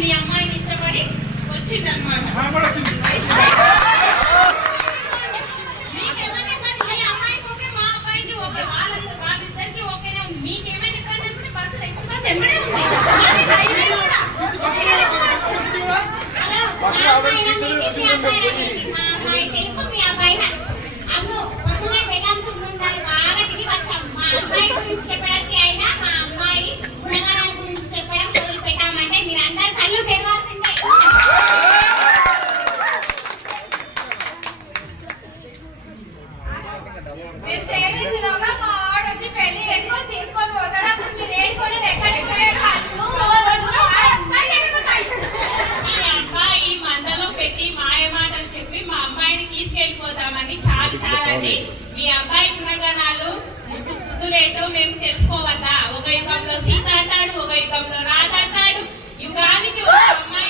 మీ అమ్మాయిని ఇష్టపడి వచ్చిందనమాట గురించి తెలుసుకోవద్దా ఒక యుగంలో సీత అంటాడు ఒక యుగంలో రాత అంటాడు. యుగానికి ఒక అమ్మాయి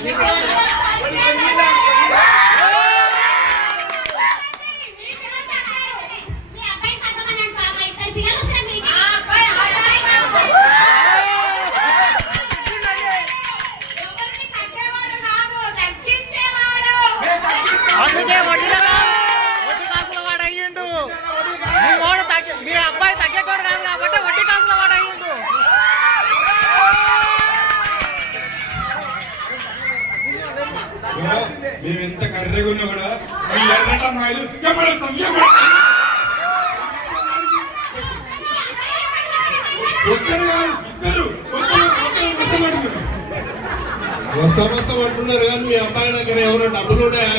Thank you. మేమెంత ఎంత కర్రెగా ఉన్నా కూడా మీ ఎర్రట మాయలు ఎమ్మడేస్తాం ఒక్కరు వస్తాం? వస్తాం అంటున్నారు కానీ మీ అమ్మాయి దగ్గర ఎవరో డబ్బులు ఉన్నాయా